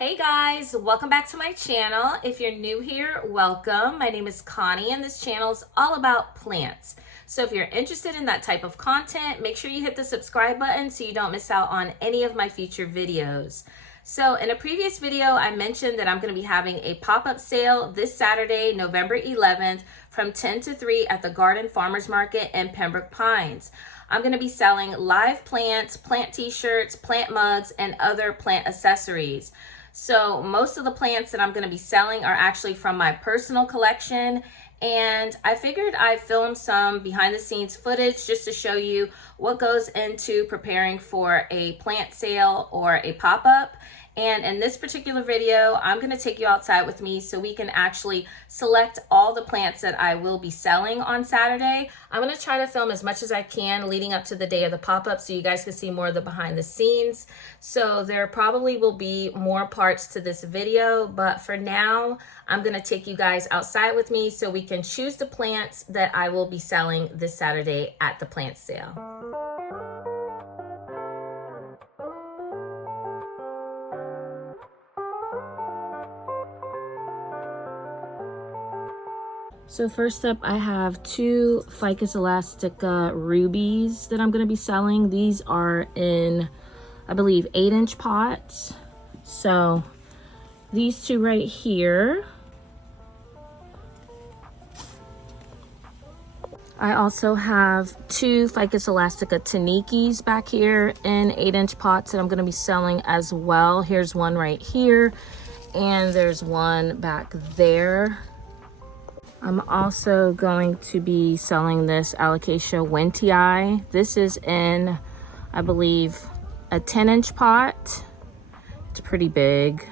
Hey guys, welcome back to my channel. If you're new here, welcome. My name is Connie and this channel is all about plants. So if you're interested in that type of content, make sure you hit the subscribe button so you don't miss out on any of my future videos. So in a previous video, I mentioned that I'm going to be having a pop-up sale this Saturday, November 11th from 10 to 3 at the Garden Farmers Market in Pembroke Pines. I'm going to be selling live plants, plant t-shirts, plant mugs, and other plant accessories. So most of the plants that I'm going to be selling are actually from my personal collection, and I figured I'd film some behind the scenes footage just to show you what goes into preparing for a plant sale or a pop-up. And in this particular video, I'm going to take you outside with me so we can actually select all the plants that I will be selling on Saturday. I'm going to try to film as much as I can leading up to the day of the pop-up so you guys can see more of the behind the scenes. So there probably will be more parts to this video, but for now, I'm going to take you guys outside with me so we can choose the plants that I will be selling this Saturday at the plant sale. So first up, I have two Ficus elastica rubies that I'm going to be selling. These are in, I believe, 8-inch pots. So these two right here. I also have two Ficus elastica tanikis back here in 8-inch pots that I'm going to be selling as well. Here's one right here, and there's one back there. I'm also going to be selling this Alocasia Wentii. This is in, I believe, a 10-inch pot. It's pretty big.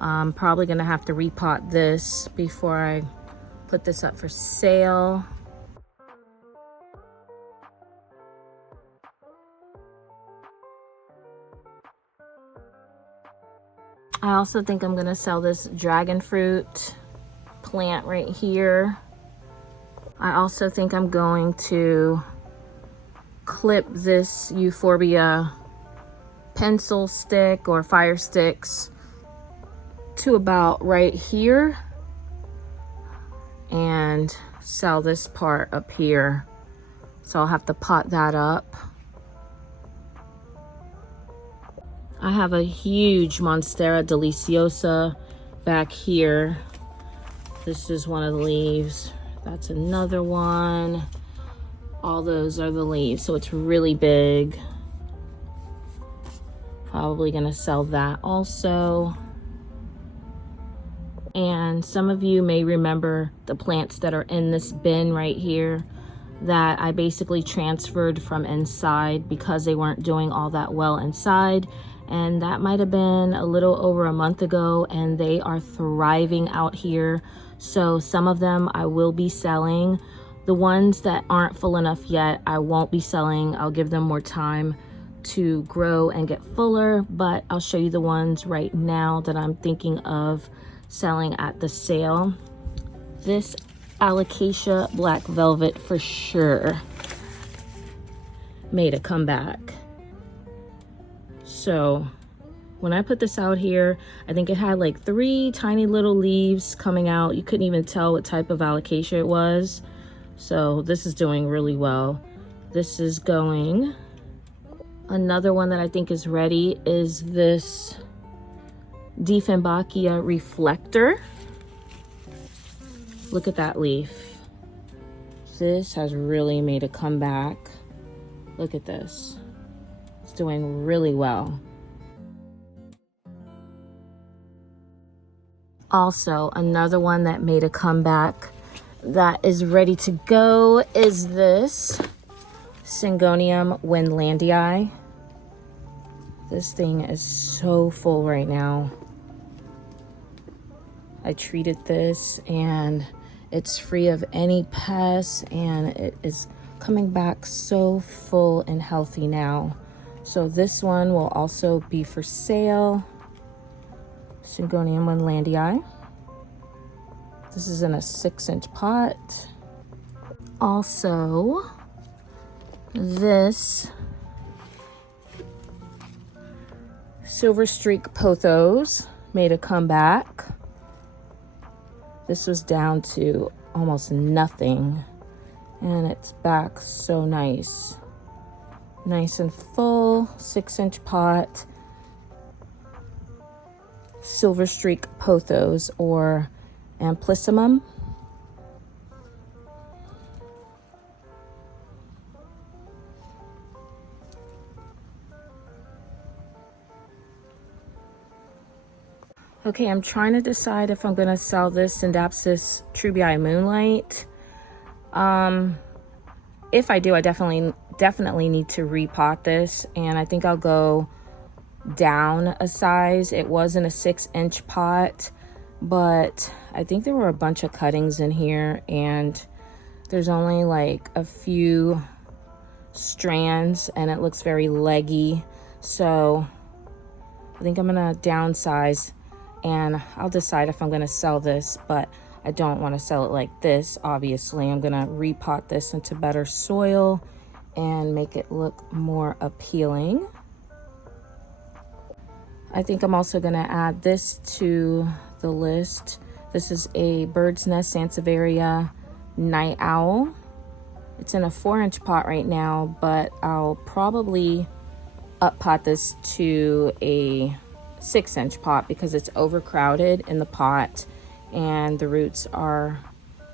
I'm probably gonna have to repot this before I put this up for sale. I also think I'm gonna sell this dragon fruit plant right here. I also think I'm going to clip this euphorbia pencil stick or fire sticks to about right here and sell this part up here. So I'll have to pot that up. I have a huge Monstera deliciosa back here. This is one of the leaves. That's another one. All those are the leaves, so it's really big. Probably gonna sell that also. And some of you may remember the plants that are in this bin right here that I basically transferred from inside because they weren't doing all that well inside. And that might have been a little over a month ago, and they are thriving out here. So some of them I will be selling. The ones that aren't full enough yet, I won't be selling. I'll give them more time to grow and get fuller, but I'll show you the ones right now that I'm thinking of selling at the sale. This Alocasia Black Velvet for sure made a comeback. So when I put this out here, I think it had like 3 tiny little leaves coming out. You couldn't even tell what type of Alocasia it was. So this is doing really well. This is going. Another one that I think is ready is this Dieffenbachia Reflector. Look at that leaf. This has really made a comeback. Look at this. It's doing really well. Also, another one that made a comeback that is ready to go is this Syngonium Wendlandii. This thing is so full right now. I treated this and it's free of any pests, and it is coming back so full and healthy now. So this one will also be for sale. Syngonium Wendlandii. This is in a 6-inch pot. Also, this Silver streak pothos made a comeback. This was down to almost nothing, and it's back so nice. Nice and full, 6-inch pot. Silver streak pothos, or amplyssamum. Okay, I'm trying to decide if I'm gonna sell this Syndapsis Trubii Moonlight. If I do, I definitely need to repot this, and I think I'll go down a size. It was in a 6-inch pot, but I think there were a bunch of cuttings in here, and there's only like a few strands, and it looks very leggy. So I think I'm gonna downsize, and I'll decide if I'm gonna sell this, but I don't want to sell it like this, obviously. I'm gonna repot this into better soil and make it look more appealing. I think I'm also gonna add this to the list. This is a bird's nest Sansevieria night owl. It's in a 4-inch pot right now, but I'll probably up pot this to a 6-inch pot because it's overcrowded in the pot and the roots are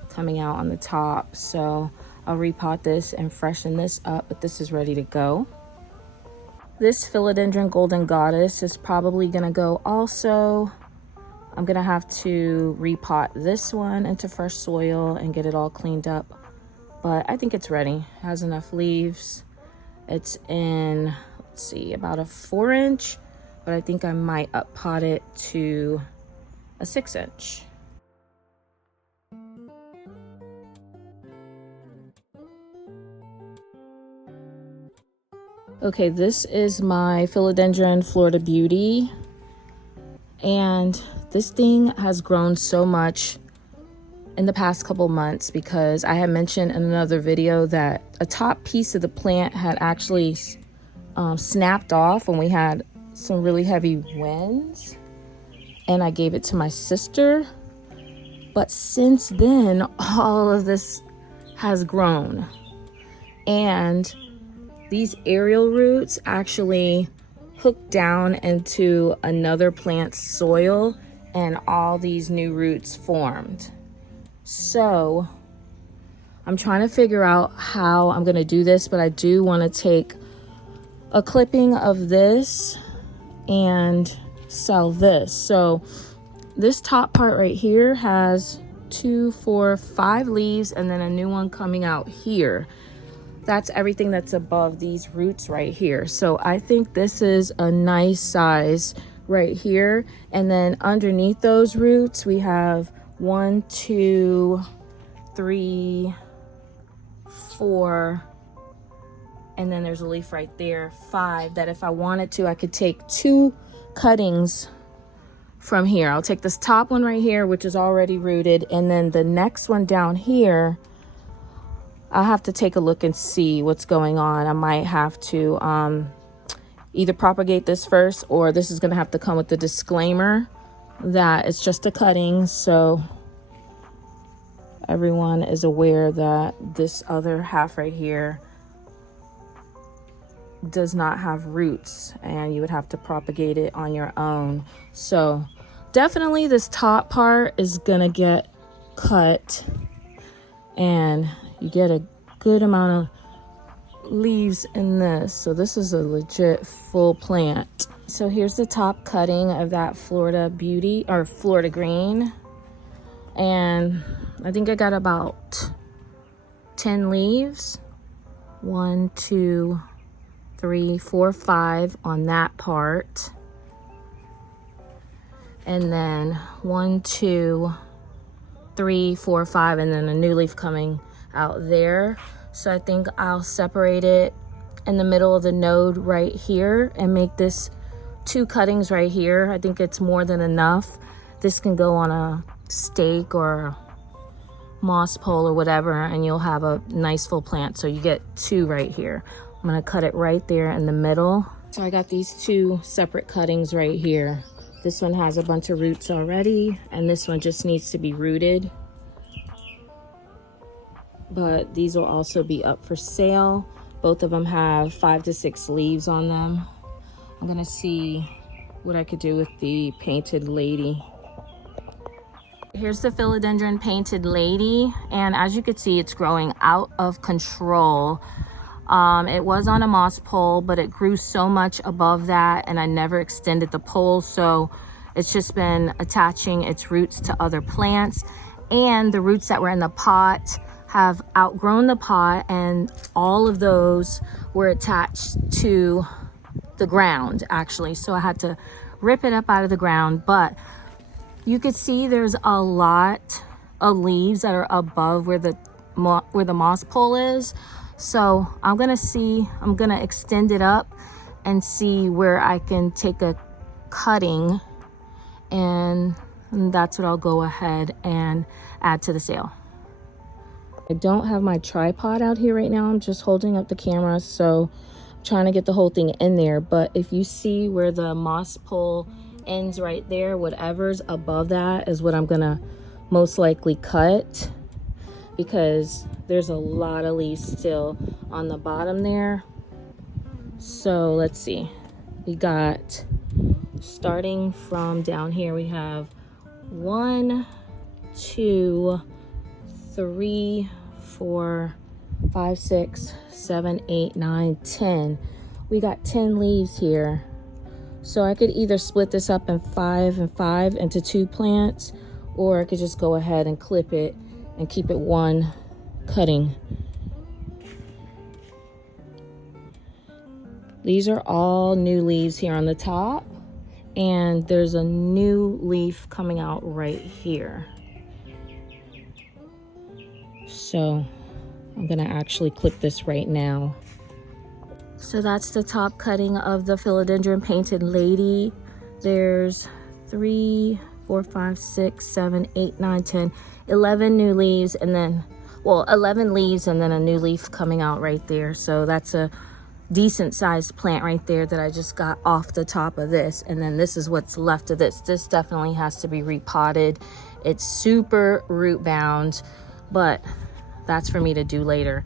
coming out on the top. So I'll repot this and freshen this up, but this is ready to go. This Philodendron Golden Goddess is probably gonna go also. I'm gonna have to repot this one into fresh soil and get it all cleaned up, but I think it's ready. It has enough leaves. It's in, let's see, about a 4-inch, but I think I might up pot it to a 6-inch. Okay, this is my Philodendron Florida Beauty, and this thing has grown so much in the past couple months because I had mentioned in another video that a top piece of the plant had actually snapped off when we had some really heavy winds, and I gave it to my sister. But since then, all of this has grown, and these aerial roots actually hooked down into another plant's soil, and all these new roots formed. So I'm trying to figure out how I'm gonna do this, but I do want to take a clipping of this and sell this. So this top part right here has 2, 4, 5 leaves, and then a new one coming out here. That's everything that's above these roots right here. So I think this is a nice size right here. And then underneath those roots, we have 1, 2, 3, 4, and then there's a leaf right there, 5, that if I wanted to, I could take 2 cuttings from here. I'll take this top one right here, which is already rooted, and then the next one down here, I'll have to take a look and see what's going on. I might have to either propagate this first, or this is gonna have to come with the disclaimer that it's just a cutting, so everyone is aware that this other half right here does not have roots, and you would have to propagate it on your own. So definitely this top part is gonna get cut, and you get a good amount of leaves in this. So this is a legit full plant. So here's the top cutting of that Florida Beauty, or Florida Green, and I think I got about 10 leaves. 1, 2, 3, 4, 5 on that part, and then 1, 2, 3, 4, 5, and then a new leaf coming out there. So I think I'll separate it in the middle of the node right here and make this 2 cuttings right here. I think it's more than enough. This can go on a stake or moss pole or whatever, and you'll have a nice full plant. So you get 2 right here. I'm gonna cut it right there in the middle So I got these two separate cuttings right here. This one has a bunch of roots already, and this one just needs to be rooted. But these will also be up for sale. Both of them have 5 to 6 leaves on them. I'm gonna see what I could do with the painted lady. Here's the Philodendron painted lady, and as you can see, it's growing out of control. It was on a moss pole, but it grew so much above that, and I never extended the pole, so it's just been attaching its roots to other plants, and the roots that were in the pot have outgrown the pot, and all of those were attached to the ground actually, so I had to rip it up out of the ground. But you could see there's a lot of leaves that are above where the moss pole is. So I'm gonna extend it up and see where I can take a cutting, and that's what I'll go ahead and add to the sale. I don't have my tripod out here right now. I'm just holding up the camera, so I'm trying to get the whole thing in there. But if you see where the moss pole ends right there, whatever's above that is what I'm gonna most likely cut, because there's a lot of leaves still on the bottom there. So let's see, we got, starting from down here, we have 1, 2, 3, 4, 5, 6, 7, 8, 9, 10. We got 10 leaves here. So I could either split this up in 5 and 5 into 2 plants, or I could just go ahead and clip it and keep it one cutting. These are all new leaves here on the top, and there's a new leaf coming out right here. So I'm gonna actually clip this right now. So that's the top cutting of the Philodendron painted lady. There's 3, 4, 5, 6, 7, 8, 9, 10, 11 new leaves, and then, well, 11 leaves and then a new leaf coming out right there. So that's a decent sized plant right there that I just got off the top of this. And then this is what's left of this. This definitely has to be repotted. It's super root bound, but that's for me to do later.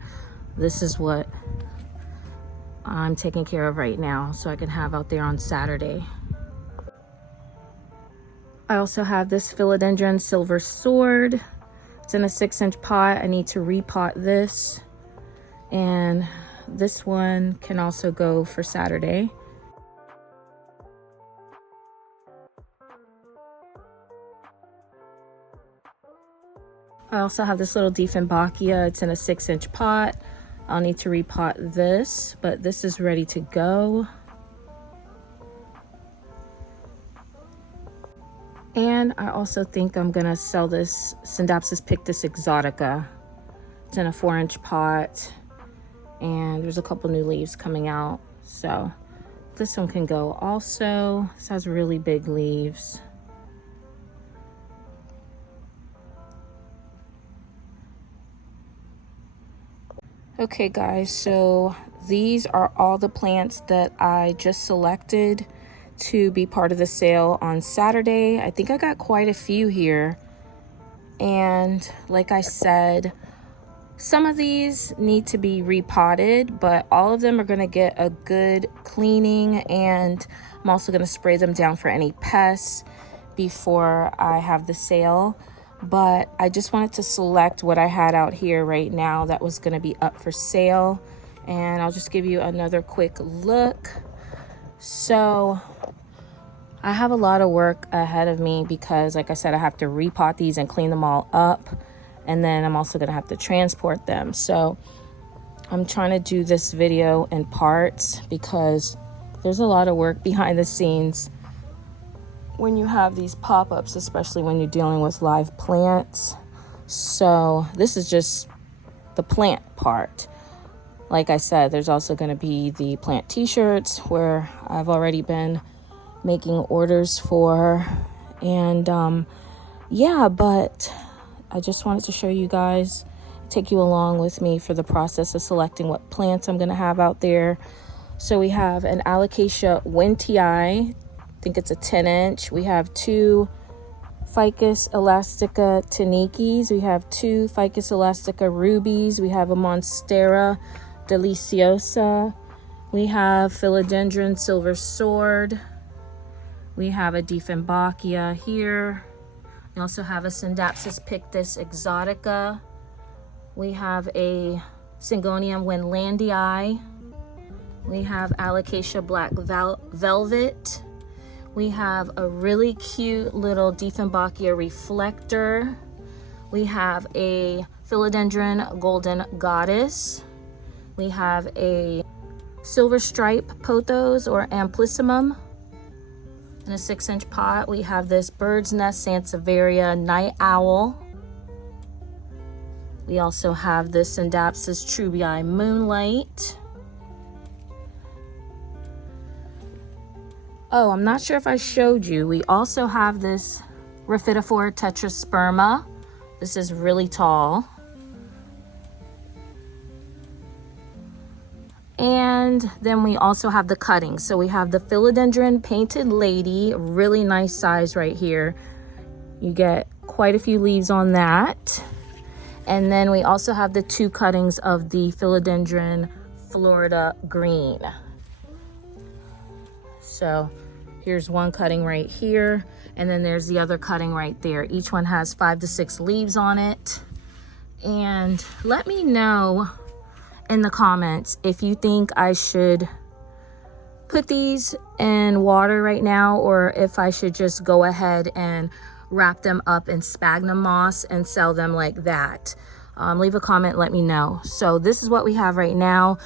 This is what I'm taking care of right now, so I can have out there on Saturday. I also have this Philodendron silver sword. It's in a 6-inch pot. I need to repot this, and this one can also go for Saturday. I also have this little Dieffenbachia. It's in a 6-inch pot. I'll need to repot this, but this is ready to go. And I also think I'm gonna sell this Scindapsus pictus exotica. It's in a 4-inch pot, and there's a couple new leaves coming out. So this one can go also. This has really big leaves. Okay guys, so these are all the plants that I just selected to be part of the sale on Saturday. I think I got quite a few here. And like I said, some of these need to be repotted, but all of them are gonna get a good cleaning, and I'm also gonna spray them down for any pests before I have the sale. But I just wanted to select what I had out here right now that was going to be up for sale, and I'll just give you another quick look. So I have a lot of work ahead of me because, like I said, I have to repot these and clean them all up, and then I'm also going to have to transport them. So I'm trying to do this video in parts because there's a lot of work behind the scenes when you have these pop-ups, especially when you're dealing with live plants. So this is just the plant part. Like I said, there's also going to be the plant t-shirts where I've already been making orders for, and yeah, but I just wanted to show you guys, take you along with me for the process of selecting what plants I'm going to have out there. So we have an Alocasia Wintii, I think it's a 10-inch. We have 2 Ficus elastica tanikis. We have 2 Ficus elastica rubies. We have a Monstera deliciosa. We have Philodendron silver sword. We have a Dieffenbachia here. We also have a Syndapsis pictus exotica. We have a Syngonium winlandii. We have Alocasia black velvet. We have a really cute little Dieffenbachia reflector. We have a Philodendron golden goddess. We have a silver stripe pothos or amplyssimum in a 6-inch pot. We have this bird's nest Sansevieria night owl. We also have this Syndapsis trubii moonlight. Oh, I'm not sure if I showed you. We also have this Rhaphidophora tetrasperma. This is really tall. And then we also have the cuttings. So we have the Philodendron painted lady, really nice size right here. You get quite a few leaves on that. And then we also have the 2 cuttings of the Philodendron Florida green. So here's one cutting right here, and then there's the other cutting right there. Each one has 5 to 6 leaves on it. And let me know in the comments if you think I should put these in water right now, or if I should just go ahead and wrap them up in sphagnum moss and sell them like that. Leave a comment, let me know. So this is what we have right now.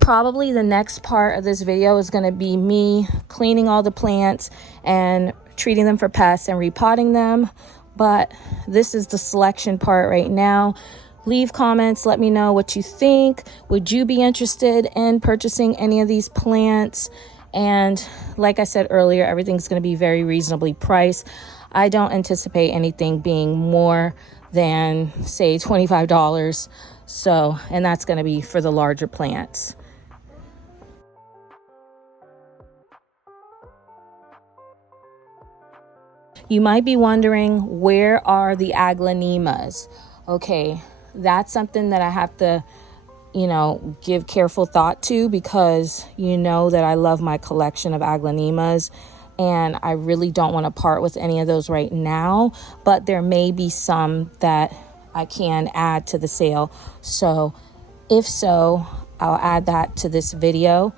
Probably the next part of this video is going to be me cleaning all the plants and treating them for pests and repotting them. But this is the selection part right now. Leave comments, let me know what you think. Would you be interested in purchasing any of these plants? And like I said earlier, everything's going to be very reasonably priced. I don't anticipate anything being more than, say, $25. So, and that's going to be for the larger plants. You might be wondering, where are the aglaonemas? Okay, that's something that I have to, give careful thought to, because you know that I love my collection of aglaonemas, and I really don't want to part with any of those right now, but there may be some that I can add to the sale. So if so, I'll add that to this video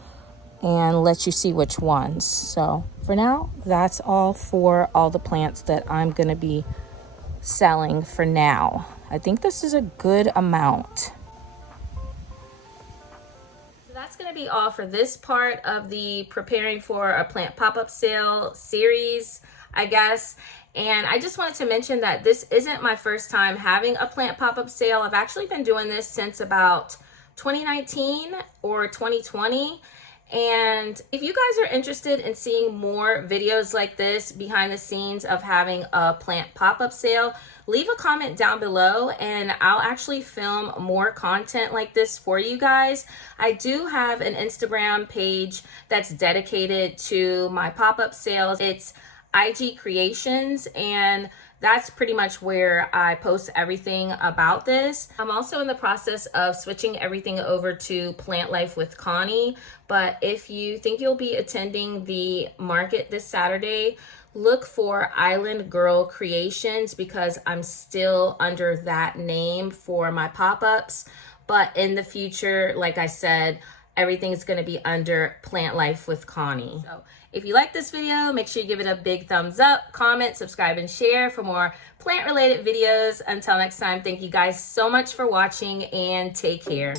and let you see which ones. So for now, that's all for all the plants that I'm going to be selling for now. I think this is a good amount. So that's going to be all for this part of the preparing for a plant pop-up sale series, I guess. And I just wanted to mention that this isn't my first time having a plant pop-up sale. I've actually been doing this since about 2019 or 2020. And if you guys are interested in seeing more videos like this behind the scenes of having a plant pop-up sale, leave a comment down below and I'll actually film more content like this for you guys. I do have an Instagram page that's dedicated to my pop-up sales. It's IG Creations, and that's pretty much where I post everything about this. I'm also in the process of switching everything over to Plant Life with Connie, but if you think you'll be attending the market this Saturday, look for Island Girl Creations, because I'm still under that name for my pop-ups. But in the future, like I said, everything's going to be under Plant Life with Connie. So if you like this video, make sure you give it a big thumbs up, comment, subscribe, and share for more plant-related videos. Until next time, thank you guys so much for watching, and take care.